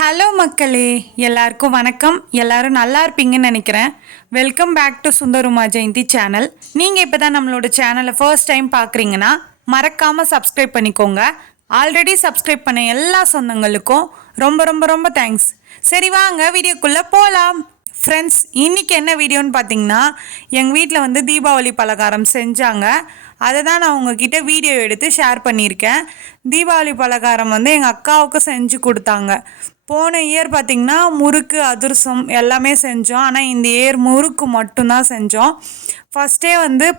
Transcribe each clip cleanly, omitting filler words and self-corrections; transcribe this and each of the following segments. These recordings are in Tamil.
ஹலோ மக்களே, எல்லாருக்கும் வணக்கம். எல்லாரும் நல்லா இருப்பீங்கன்னு நினைக்கிறேன். Welcome back to Sundaruma Jayanthi channel. நீங்கள் இப்போ தான் நம்மளோட சேனலை ஃபர்ஸ்ட் டைம் பார்க்குறீங்கன்னா மறக்காமல் சப்ஸ்கிரைப் பண்ணிக்கோங்க. ஆல்ரெடி சப்ஸ்கிரைப் பண்ண எல்லா சொந்தங்களுக்கும் ரொம்ப ரொம்ப ரொம்ப தேங்க்ஸ். சரி வாங்க வீடியோக்குள்ளே போகலாம். ஃப்ரெண்ட்ஸ், இன்றைக்கி என்ன வீடியோன்னு பார்த்தீங்கன்னா, எங்கள் வீட்டில் தீபாவளி பலகாரம் செஞ்சாங்க. அதை தான் நான் உங்ககிட்ட வீடியோ எடுத்து ஷேர் பண்ணியிருக்கேன். தீபாவளி பலகாரம் எங்கள் அக்காவுக்கு செஞ்சு கொடுத்தாங்க. போன இயர் பார்த்திங்கன்னா முறுக்கு அதிரசம் எல்லாமே செஞ்சோம். ஆனால் இந்த இயர் முறுக்கு மட்டும்தான் செஞ்சோம். ஃபஸ்ட்டே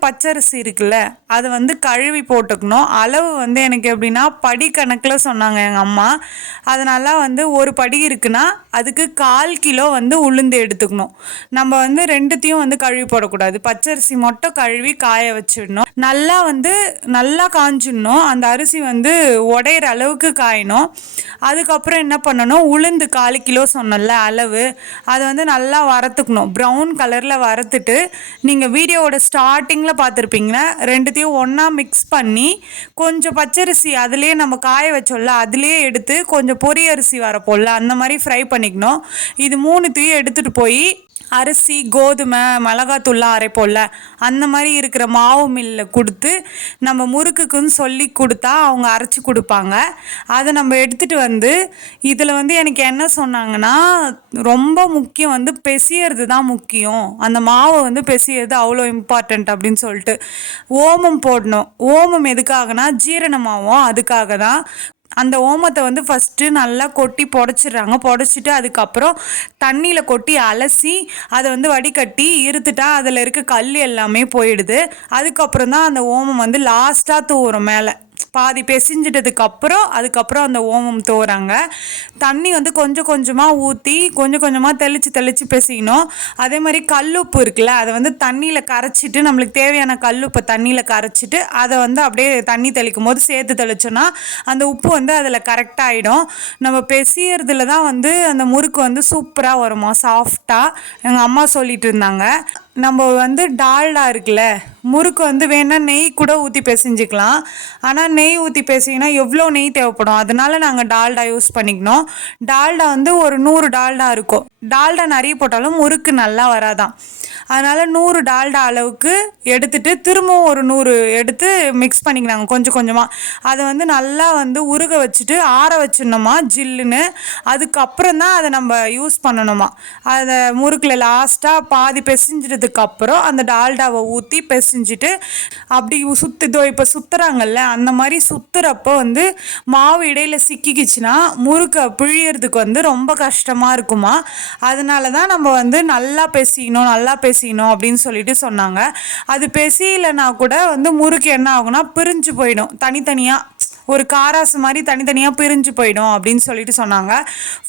பச்சரிசி இருக்குல்ல, அதை கழுவி போட்டுக்கணும். அளவு எனக்கு எப்படின்னா படி கணக்கில் சொன்னாங்க எங்கள் அம்மா. அதனால் ஒரு படி இருக்குன்னா அதுக்கு 1/4 கிலோ உளுந்து எடுத்துக்கணும். நம்ம ரெண்டுத்தையும் கழுவி போடக்கூடாது. பச்சரிசி மட்டும் கழுவி காய வச்சிடணும். நல்லா காஞ்சிடணும். அந்த அரிசி உடையிற அளவுக்கு காயணும். அதுக்கப்புறம் என்ன பண்ணணும், உளுந்து 1/4 கிலோ சொன்னல அளவு, அதை நல்லா வறுத்துக்கணும். ப்ரௌன் கலரில் வறுத்துட்டு, நீங்கள் வீடியோவோட ஸ்டார்டிங்கில் பார்த்துருப்பீங்கன்னா ரெண்டுத்தையும் ஒன்றா மிக்ஸ் பண்ணி கொஞ்சம் பச்சரிசி அதிலே நம்ம காய வச்சோம்ல அதிலே எடுத்து கொஞ்சம் பொரி அரிசி வரப்போல்ல அந்த மாதிரி ஃப்ரை பண்ணிக்கணும். இது மூணுத்தையும் எடுத்துகிட்டு போய் அரிசி கோதுமை மிளகாத்தூள்லாம் அரைப்போம்ல அந்த மாதிரி இருக்கிற மாவு மில்லில் கொடுத்து நம்ம முறுக்குக்குன்னு சொல்லி கொடுத்தா அவங்க அரைச்சி கொடுப்பாங்க. அதை நம்ம எடுத்துகிட்டு இதில் எனக்கு என்ன சொன்னாங்கன்னா, ரொம்ப முக்கியம் பெசியறது தான் முக்கியம். அந்த மாவை பெசியறது அவ்வளோ இம்பார்ட்டண்ட் அப்படின்னு சொல்லிட்டு ஓமம் போடணும். ஓமம் எதுக்காகனா ஜீரணமாகும், அதுக்காக தான். அந்த ஓமத்தை ஃபஸ்ட்டு நல்லா கொட்டி புடச்சிடுறாங்க. புடச்சிட்டு அதுக்கப்புறம் தண்ணியில் கொட்டி அலசி அதை வடிகட்டி இருத்துட்டா அதில் இருக்க கல் எல்லாமே போயிடுது. அதுக்கப்புறம் தான் அந்த ஓமம் லாஸ்ட்டாக தூவுறோம் மேலே. பாதி அதுக்கப்புறம் அந்த ஓமம் தோறாங்க. தண்ணி கொஞ்சம் கொஞ்சமாக ஊற்றி கொஞ்சம் கொஞ்சமாக தெளித்து பிசையணும். அதே மாதிரி கல்லுப்பு இருக்குல்ல, அதை தண்ணியில் கரைச்சிட்டு நம்மளுக்கு தேவையான கல்லுப்பை தண்ணியில் கரைச்சிட்டு அதை அப்படியே தண்ணி தெளிக்கும் போது சேர்த்து தெளிச்சோன்னா அந்த உப்பு அதில் கரெக்டாக ஆகிடும். நம்ம பெசியறதுல தான் அந்த முறுக்கு சூப்பராக வருமா, சாஃப்டாக. எங்கள் அம்மா சொல்லிட்டு இருந்தாங்க. நம்ம டால்டா இருக்குல்ல, முறுக்கு வேணால் நெய் கூட ஊற்றி பிசைஞ்சிக்கலாம். ஆனால் நெய் ஊற்றி பிசைனா எவ்வளோ நெய் தேவைப்படும், அதனால நாங்கள் டால்டா யூஸ் பண்ணிக்கணும். டால்டா ஒரு 100 டால்டா இருக்கும். டால்டா நிறைய போட்டாலும் முறுக்கு நல்லா வராதான். அதனால் 100 டால்டா அளவுக்கு எடுத்துகிட்டு திரும்பவும் ஒரு 100 எடுத்து மிக்ஸ் பண்ணிக்கிறாங்க கொஞ்சம் கொஞ்சமாக. அதை நல்லா உருக வச்சுட்டு ஆற வச்சிடணுமா ஜில்லுன்னு. அதுக்கப்புறம் தான் அதை நம்ம யூஸ் பண்ணணுமா. அதை முறுக்கில் லாஸ்ட்டாக பாதி பிசைஞ்சதுக்கப்புறம் அந்த டால்டாவை ஊற்றி பிசைஞ்சிட்டு அப்படி இப்போ சுற்றுறாங்கல்ல, அந்த மாதிரி சுற்றுறப்போ மாவு இடையில் சிக்கிக்கிச்சுன்னா முறுக்கை பிழியறதுக்கு ரொம்ப கஷ்டமாக இருக்குமா. அதனால தான் நம்ம நல்லா பேசிக்கணும் அப்படின்னு சொல்லிட்டு சொன்னாங்க. அது பேசியலைன்னா கூட முறுக்கு என்ன ஆகும்னா பிரிஞ்சு போயிடும். தனித்தனியாக ஒரு காராசு மாதிரி தனித்தனியாக பிரிஞ்சு போயிடும் அப்படின்னு சொல்லிட்டு சொன்னாங்க.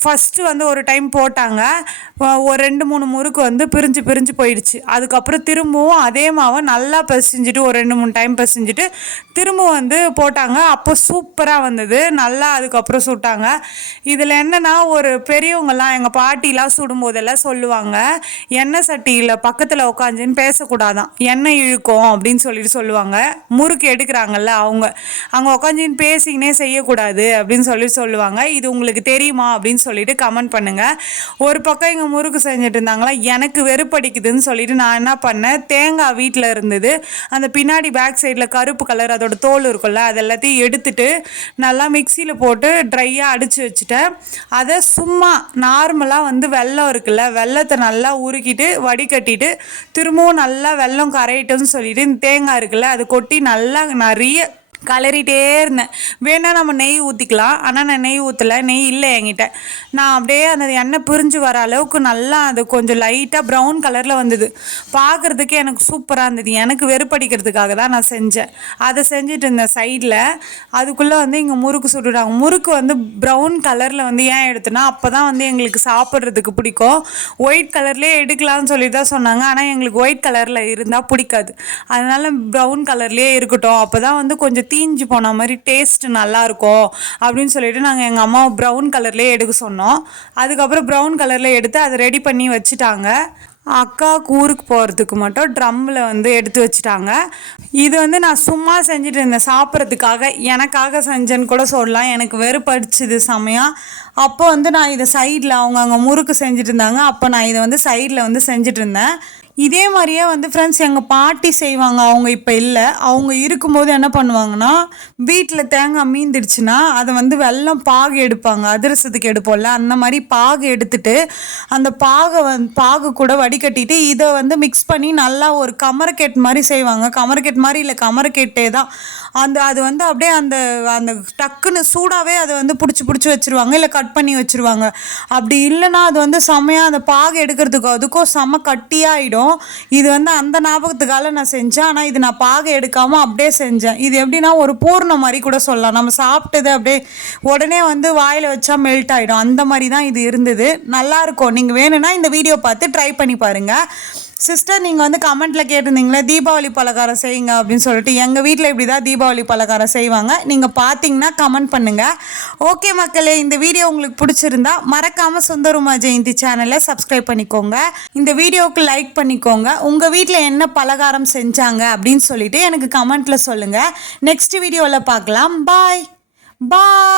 ஃபஸ்ட்டு ஒரு டைம் போட்டாங்க, ஒரு 2-3 முறுக்கு பிரிஞ்சு போயிடுச்சு. அதுக்கப்புறம் திரும்பவும் அதே மாவை நல்லா பிசைஞ்சிட்டு ஒரு 2-3 டைம் பிசைஞ்சிட்டு திரும்பவும் போட்டாங்க. அப்போ சூப்பராக வந்தது. நல்லா அதுக்கப்புறம் சுட்டாங்க. இதில் என்னென்னா, ஒரு பெரியவங்கெல்லாம் எங்கள் பாட்டிலாம் சுடும்போதெல்லாம் சொல்லுவாங்க, எண்ணெய் சட்டியில் பக்கத்தில் உட்காந்துன்னு பேசக்கூடாதான், எண்ணெய் இழுக்கும் அப்படின்னு சொல்லிட்டு சொல்லுவாங்க. முறுக்கு எடுக்கிறாங்கல்ல அவங்க அங்கே உட்காந்துன்னு பேசிக்கினே செய்யக்கூடாது அப்படின்னு சொல்லுவாங்க. இது உங்களுக்கு தெரியுமா அப்படின்னு சொல்லிட்டு கமெண்ட் பண்ணுங்கள். ஒரு பக்கம் இங்கே முறுக்கு செஞ்சுட்டு இருந்தாங்களா, எனக்கு வெறுப்படிக்குதுன்னு சொல்லிட்டு நான் என்ன பண்ணேன், தேங்காய் வீட்டில் இருந்தது, அந்த பின்னாடி பேக் சைடில் கருப்பு கலர் அதோட தோல் இருக்கும்ல, அது எல்லாத்தையும் எடுத்துட்டு நல்லா மிக்சியில் போட்டு ட்ரையாக அடித்து வச்சுட்டேன். அதை சும்மா நார்மலாக வெல்லம் இருக்குல்ல, வெல்லத்தை நல்லா உருக்கிட்டு வடிகட்டிட்டு திரும்பவும் நல்லா வெல்லம் கரையிட்டோன்னு சொல்லிட்டு இந்த தேங்காய் இருக்குல்ல அதை கொட்டி நல்லா நிறைய கலரிட்டே இருந்தேன். வேணால் நம்ம நெய் ஊற்றிக்கலாம், ஆனால் நான் நெய் ஊற்றலை, நெய் இல்லை என்கிட்ட. நான் அப்படியே அந்த எண்ணெய் பிரிஞ்சு வர அளவுக்கு நல்லா அது கொஞ்சம் லைட்டாக ப்ரௌன் கலரில் வந்தது. பார்க்குறதுக்கு எனக்கு சூப்பராக இருந்தது. எனக்கு வெறுப்படிக்கிறதுக்காக தான் நான் செஞ்சேன். அதை செஞ்சுட்டு இருந்தேன் சைடில். அதுக்குள்ளே இங்கே முறுக்கு சுட்டுட்டாங்க. முறுக்கு ப்ரௌன் கலரில் ஏன் எடுத்தோன்னா அப்போ தான் எங்களுக்கு சாப்பிட்றதுக்கு பிடிக்கும். ஒயிட் கலர்லேயே எடுக்கலாம்னு சொல்லி தான் சொன்னாங்க. ஆனால் எங்களுக்கு ஒயிட் கலரில் இருந்தால் பிடிக்காது. அதனால் ப்ரௌன் கலர்லேயே இருக்கட்டும், அப்போ தான் கொஞ்சம் தீஞ்சு போன மாதிரி டேஸ்ட் நல்லாயிருக்கும் அப்படின்னு சொல்லிட்டு நாங்கள் எங்கள் அம்மாவை ப்ரௌன் கலர்லேயே எடுக்க சொன்னோம். அதுக்கப்புறம் ப்ரௌன் கலரில் எடுத்து அதை ரெடி பண்ணி வச்சுட்டாங்க. அக்காவுக்கு ஊருக்கு போகிறதுக்கு மட்டும் ட்ரம்மில் வந்து எடுத்து வச்சுட்டாங்க. இது வந்து நான் சும்மா செஞ்சுட்டு இருந்தேன் சாப்பிட்றதுக்காக, எனக்காக செஞ்சேன்னு கூட சொல்லலாம். எனக்கு வெறுப்படிச்சுது செமையாக. அப்போ வந்து நான் இதை சைடில் அவங்க அங்கே முறுக்கு செஞ்சுட்டு இருந்தாங்க, அப்போ நான் இதை வந்து சைடில் வந்து செஞ்சுட்டு இருந்தேன். இதே மாதிரியே வந்து ஃப்ரெண்ட்ஸ் எங்கள் பாட்டி செய்வாங்க. அவங்க இப்போ இல்லை. அவங்க இருக்கும்போது என்ன பண்ணுவாங்கன்னா, வீட்டில் தேங்காய் மீந்துடுச்சுன்னா அதை வந்து வெல்லம் பாகு எடுப்பாங்க, அதிரசத்துக்கு எடுப்போம்ல, அந்த மாதிரி பாகு எடுத்துட்டு அந்த பாகு கூட வடிகட்டிட்டு இதை வந்து மிக்ஸ் பண்ணி நல்லா ஒரு கமரக்கேட் மாதிரி செய்வாங்க. கமரக்கேட் மாதிரி இல்லை, கமரக்கேட்டே தான். அது வந்து அப்படியே அந்த அந்த டக்குன்னு சூடாகவே அதை வந்து பிடிச்சி வச்சுருவாங்க, இல்லை கட் பண்ணி வச்சுருவாங்க. அப்படி இல்லைன்னா அது வந்து செம்மையாக அந்த பாகு எடுக்கிறதுக்கோ அதுக்கும் செம்ம கட்டியாகிடும். இது வந்து அந்த ஞாபகத்துக்காக நான் செஞ்சேன். ஆனால் இது நான் பாகு எடுக்காமல் அப்படியே செஞ்சேன். இது எப்படின்னா ஒரு பூர்ணம் மாதிரி கூட சொல்லலாம். நம்ம சாப்பிட்டது அப்படியே உடனே வந்து வாயில் வச்சா மெல்ட் ஆகிடும், அந்த மாதிரி தான் இது இருந்தது. நல்லாயிருக்கும். நீங்கள் வேணும்னா இந்த வீடியோ பார்த்து ட்ரை பண்ணி பாருங்கள். சிஸ்டர், நீங்கள் வந்து கமெண்ட்டில் கேட்டிருந்தீங்களே தீபாவளி பலகாரம் செய்யுங்க அப்படின்னு சொல்லிட்டு. எங்கள் வீட்டில் இப்படி தான் தீபாவளி பலகாரம் செய்வாங்க. நீங்கள் பார்த்தீங்கன்னா கமெண்ட் பண்ணுங்கள். ஓகே மக்களே, இந்த வீடியோ உங்களுக்கு பிடிச்சிருந்தா மறக்காமல் சுந்தருமா ஜெயந்தி சேனலை சப்ஸ்கிரைப் பண்ணிக்கோங்க. இந்த வீடியோவுக்கு லைக் பண்ணிக்கோங்க. உங்கள் வீட்டில் என்ன பலகாரம் செஞ்சாங்க அப்படின்னு சொல்லிட்டு எனக்கு கமெண்ட்டில் சொல்லுங்கள். நெக்ஸ்ட் வீடியோவில் பார்க்கலாம். பாய் பாய்.